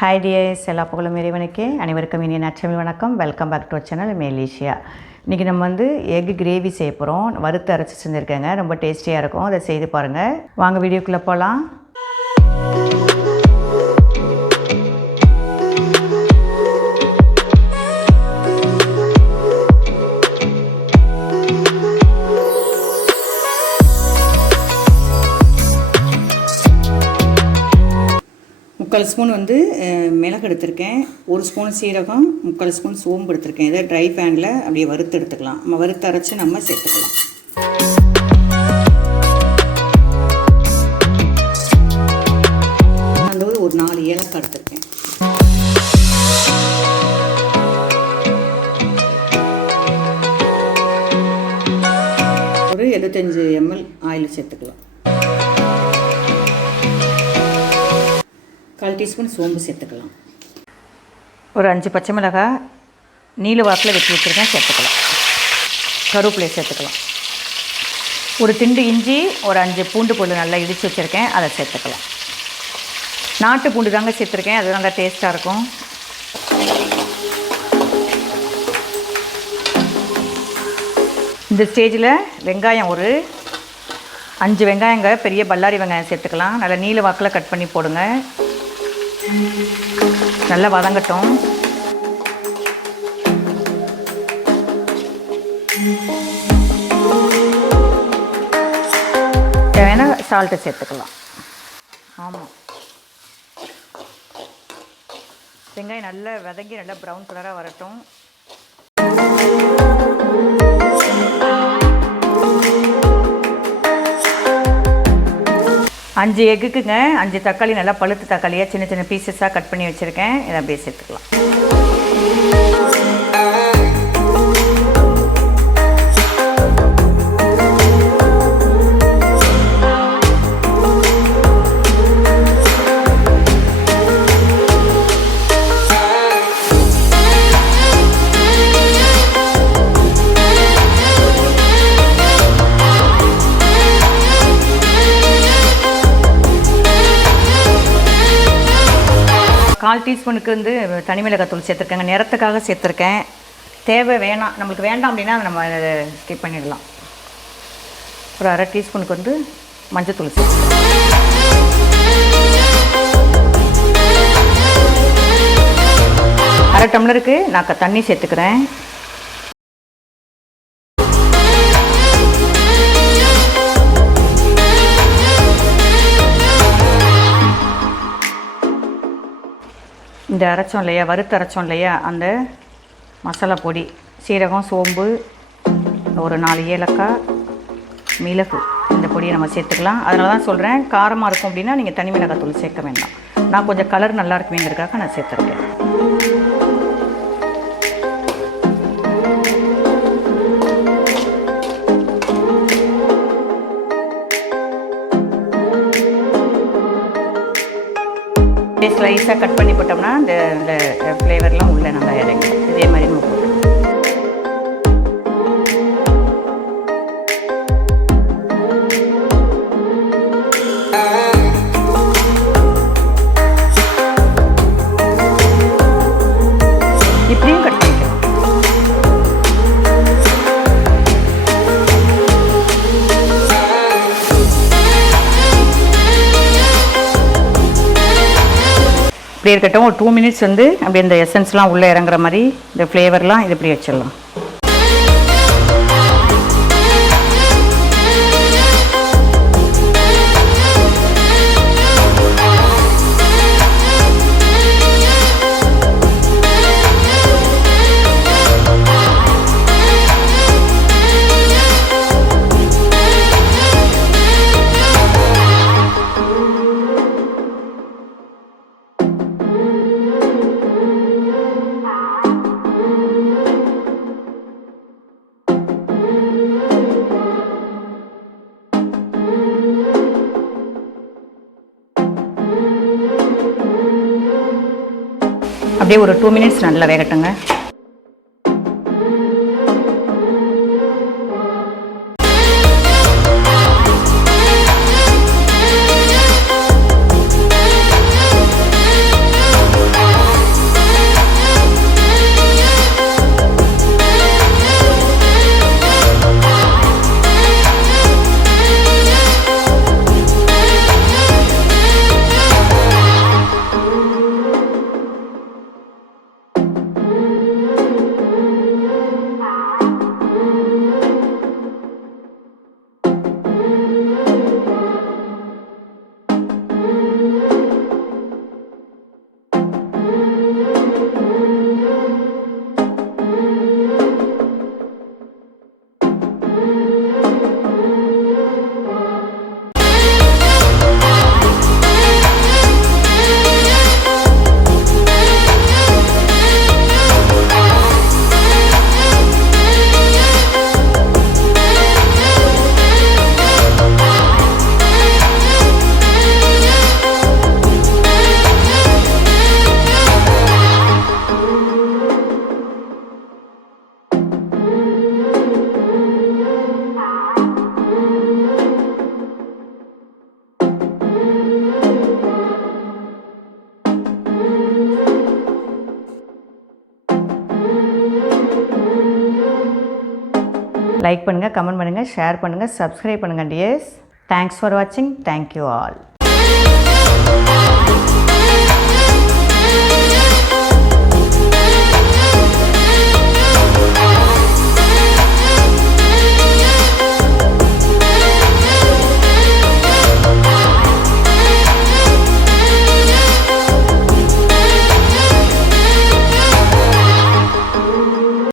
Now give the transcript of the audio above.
Hi tears, எல்லா புகழும் இறைவனுக்கே. அனைவருக்கும் இனிய நற்றமிழ் வணக்கம். Welcome back to our channel Lishiya. இன்றைக்கி நம்ம எக் கிரேவி செய்ய போகிறோம். வறுத்து அரைச்சி செஞ்சுருக்கேங்க. ரொம்ப டேஸ்டியாக இருக்கும். அதை செய்து பாருங்கள். வாங்க வீடியோக்குள்ளே போகலாம். முக்கால் ஸ்பூன் மிளகு எடுத்திருக்கேன், 1 ஸ்பூன் சீரகம், 3/4 ஸ்பூன் சோம்பு எடுத்திருக்கேன். இதை ட்ரை பேனில் அப்படியே வறுத்து எடுத்துக்கலாம். நம்ம வறுத்து அரைச்சி நம்ம சேர்த்துக்கலாம். ஒரு 4 ஏலக்காய் எடுத்திருக்கேன். ஒரு 75 ml ஆயில் சேர்த்துக்கலாம். 1/4 டீஸ்பூன் சோம்பு சேர்த்துக்கலாம். ஒரு 5 பச்சை மிளகாய் நீல வாக்கில் வெட்டி வச்சுருக்கேன், சேர்த்துக்கலாம். கருவேப்பிலை சேர்த்துக்கலாம். ஒரு திண்டு இஞ்சி, ஒரு 5 பூண்டு பொருள் நல்லா இடித்து வச்சுருக்கேன், அதை சேர்த்துக்கலாம். நாட்டு பூண்டு தாங்க சேர்த்துருக்கேன், அது நல்லா டேஸ்ட்டாக இருக்கும். இந்த ஸ்டேஜில் வெங்காயம் ஒரு 5 வெங்காயங்க, பெரிய பல்லாரி வெங்காயம் சேர்த்துக்கலாம். நல்லா நீல வாக்கில் கட் பண்ணி போடுங்க. நல்லா வதங்கட்டும். தேவையான சால்ட்டை சேர்த்துக்கலாம். ஆமாம், வெங்காயம் நல்லா வதங்கி நல்லா ப்ரௌன் கலராக வரட்டும். அஞ்சு எக்குக்குங்க 5 தக்காளி நல்லா பழுத்து தக்காளியாக சின்ன சின்ன பீசஸாக கட் பண்ணி வச்சுருக்கேன். இதை அப்படியே சேர்த்துக்கலாம். கால் டீஸ்பூனுக்கு தனி மிளகாத்தூள் சேர்த்துருக்கேங்க. நிறத்துக்காக சேர்த்துருக்கேன். தேவை வேணாம், நம்மளுக்கு வேண்டாம் அப்படின்னா நம்ம ஸ்கிப் பண்ணிடலாம். ஒரு 1/2 டீஸ்பூனுக்கு மஞ்சத்தூள் சேர்த்துருக்கேன். அரை டம்ளருக்கு நான் தண்ணி சேர்த்துக்கிறேன். இந்த அரைச்சோம் இல்லையா, வறுத்து அரைச்சோம் இல்லையா, அந்த மசாலா பொடி, சீரகம், சோம்பு, ஒரு 4 ஏலக்காய், மிளகு, இந்த பொடியை நம்ம சேர்த்துக்கலாம். அதனால தான் சொல்கிறேன், காரமாக இருக்கும் அப்படின்னா நீங்கள் தனி மிளகாத்தூள் சேர்க்க வேண்டாம். நான் கொஞ்சம் கலர் நல்லா இருக்குமேங்கிறதுக்காக நான் சேர்த்துருக்கேன். ஸ்லைஸாக கட் பண்ணி போட்டோம்னா இந்த ஃப்ளேவர்லாம் உள்ளே நல்லா இறங்கும். இதே மாதிரி நம்ம போட்டு இப்படியும் கட் பண்ணிக்கலாம். இப்படி இருக்கட்டும். ஒரு 2 மினிட்ஸ் அப்படி இந்த எசன்ஸ்லாம் உள்ளே இறங்குற மாதிரி இந்த ஃப்ளேவர்லாம் இது இப்படி வச்சிடலாம். அப்படியே ஒரு 2 மினிட்ஸ் நல்லா வேகட்டுங்க. லைக் பண்ணுங்கள், கமெண்ட் பண்ணுங்கள், ஷேர் பண்ணுங்கள், சப்ஸ்கிரைப் பண்ணுங்கள் டியர்ஸ். தேங்க்ஸ் ஃபார் வாட்சிங். Thank you all.